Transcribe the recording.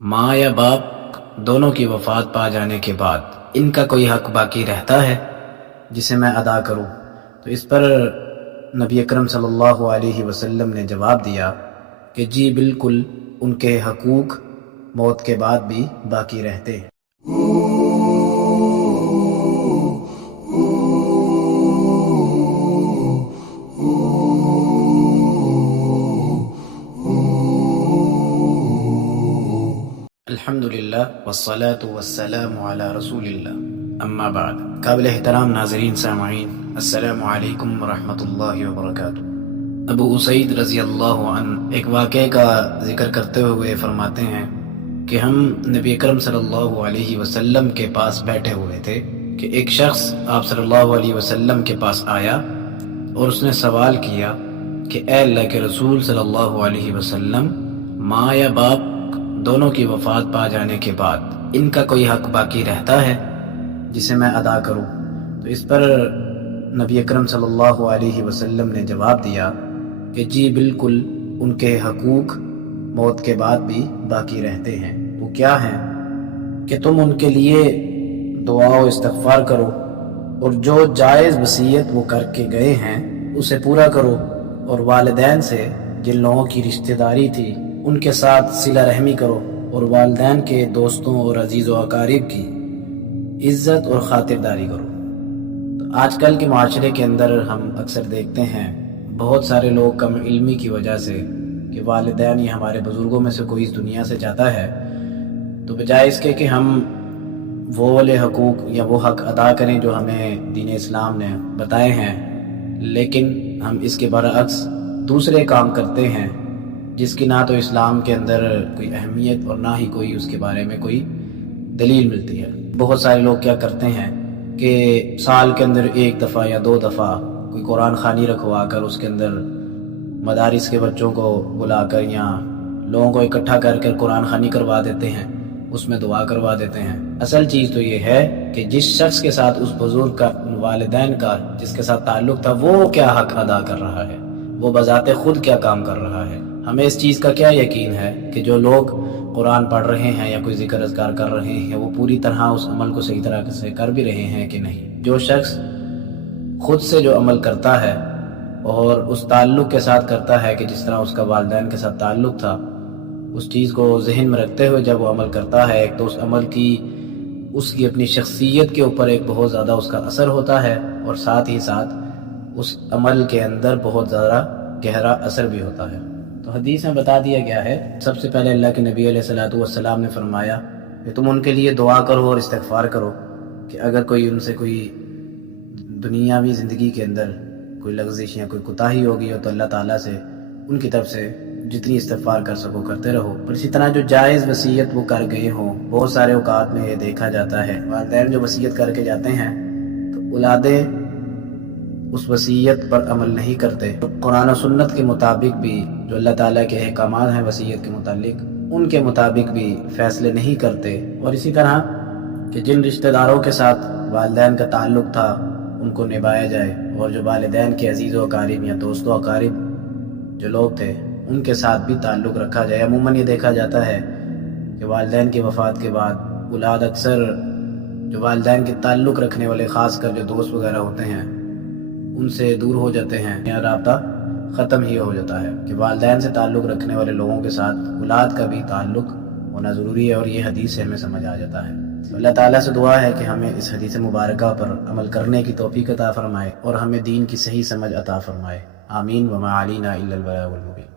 ماں یا باپ دونوں کی وفات پا جانے کے بعد ان کا کوئی حق باقی رہتا ہے جسے میں ادا کروں؟ تو اس پر نبی اکرم صلی اللہ علیہ وسلم نے جواب دیا کہ جی بالکل، ان کے حقوق موت کے بعد بھی باقی رہتے ہیں۔ الحمدللہ والصلاة والسلام علی رسول اللہ، اما بعد۔ قابل احترام ناظرین سامعین، السلام علیکم ورحمۃ اللہ وبرکاتہ۔ ابو اسید رضی اللہ عنہ ایک واقعے کا ذکر کرتے ہوئے فرماتے ہیں کہ ہم نبی اکرم صلی اللہ علیہ وسلم کے پاس بیٹھے ہوئے تھے کہ ایک شخص آپ صلی اللہ علیہ وسلم کے پاس آیا اور اس نے سوال کیا کہ اے اللہ کے رسول صلی اللہ علیہ وسلم، ماں یا باپ دونوں کی وفات پا جانے کے بعد ان کا کوئی حق باقی رہتا ہے جسے میں ادا کروں؟ تو اس پر نبی اکرم صلی اللہ علیہ وسلم نے جواب دیا کہ جی بالکل، ان کے حقوق موت کے بعد بھی باقی رہتے ہیں۔ وہ کیا ہیں کہ تم ان کے لیے دعا و استغفار کرو، اور جو جائز وصیت وہ کر کے گئے ہیں اسے پورا کرو، اور والدین سے جن لوگوں کی رشتہ داری تھی ان کے ساتھ صلہ رحمی کرو، اور والدین کے دوستوں اور عزیز و اقارب کی عزت اور خاطرداری کرو۔ تو آج کل کے معاشرے کے اندر ہم اکثر دیکھتے ہیں بہت سارے لوگ کم علمی کی وجہ سے کہ والدین یا ہمارے بزرگوں میں سے کوئی اس دنیا سے جاتا ہے، تو بجائے اس کے کہ ہم وہ والے حقوق یا وہ حق ادا کریں جو ہمیں دین اسلام نے بتائے ہیں، لیکن ہم اس کے برعکس دوسرے کام کرتے ہیں جس کی نہ تو اسلام کے اندر کوئی اہمیت اور نہ ہی کوئی اس کے بارے میں کوئی دلیل ملتی ہے۔ بہت سارے لوگ کیا کرتے ہیں کہ سال کے اندر ایک دفعہ یا دو دفعہ کوئی قرآن خوانی رکھوا کر اس کے اندر مدارس کے بچوں کو بلا کر یا لوگوں کو اکٹھا کر کر قرآن خوانی کروا دیتے ہیں، اس میں دعا کروا دیتے ہیں۔ اصل چیز تو یہ ہے کہ جس شخص کے ساتھ اس بزرگ کا، والدین کا جس کے ساتھ تعلق تھا، وہ کیا حق ادا کر رہا ہے، وہ بذات خود کیا کام کر رہا ہے۔ ہمیں اس چیز کا کیا یقین ہے کہ جو لوگ قرآن پڑھ رہے ہیں یا کوئی ذکر اذکار کر رہے ہیں وہ پوری طرح اس عمل کو صحیح طرح سے کر بھی رہے ہیں کہ نہیں؟ جو شخص خود سے جو عمل کرتا ہے اور اس تعلق کے ساتھ کرتا ہے کہ جس طرح اس کا والدین کے ساتھ تعلق تھا، اس چیز کو ذہن میں رکھتے ہوئے جب وہ عمل کرتا ہے، ایک تو اس عمل کی اس کی اپنی شخصیت کے اوپر ایک بہت زیادہ اس کا اثر ہوتا ہے، اور ساتھ ہی ساتھ اس عمل کے اندر بہت زیادہ گہرا اثر بھی ہوتا ہے۔ تو حدیث میں بتا دیا گیا ہے، سب سے پہلے اللہ کے نبی علیہ الصلوۃ والسلام نے فرمایا کہ تم ان کے لیے دعا کرو اور استغفار کرو کہ اگر کوئی ان سے کوئی دنیاوی زندگی کے اندر کوئی لغزش یا کوئی کوتاہی ہوگی ہو تو اللہ تعالیٰ سے ان کی طرف سے جتنی استغفار کر سکو کرتے رہو۔ اور اسی طرح جو جائز وصیت وہ کر گئے ہوں، بہت سارے اوقات میں یہ دیکھا جاتا ہے والدین جو وصیت کر کے جاتے ہیں تو اولادیں اس وصیت پر عمل نہیں کرتے، قرآن و سنت کے مطابق بھی جو اللہ تعالیٰ کے احکامات ہیں وصیت کے متعلق ان کے مطابق بھی فیصلے نہیں کرتے۔ اور اسی طرح کہ جن رشتہ داروں کے ساتھ والدین کا تعلق تھا ان کو نبھایا جائے، اور جو والدین کے عزیز و اقارب یا دوست و اقارب جو لوگ تھے ان کے ساتھ بھی تعلق رکھا جائے۔ عموماً یہ دیکھا جاتا ہے کہ والدین کی وفات کے بعد اولاد اکثر جو والدین کے تعلق رکھنے والے، خاص کر جو دوست وغیرہ ہوتے ہیں، ان سے دور ہو جاتے ہیں یا رابطہ ختم ہی ہو جاتا ہے کہ والدین سے تعلق رکھنے والے لوگوں کے ساتھ اولاد کا بھی تعلق ہونا ضروری ہے، اور یہ حدیث سے ہمیں سمجھ آ جاتا ہے۔ اللہ تعالیٰ سے دعا ہے کہ ہمیں اس حدیث مبارکہ پر عمل کرنے کی توفیق عطا فرمائے اور ہمیں دین کی صحیح سمجھ عطا فرمائے۔ آمین۔ وما علینا الا البلاغ المبین۔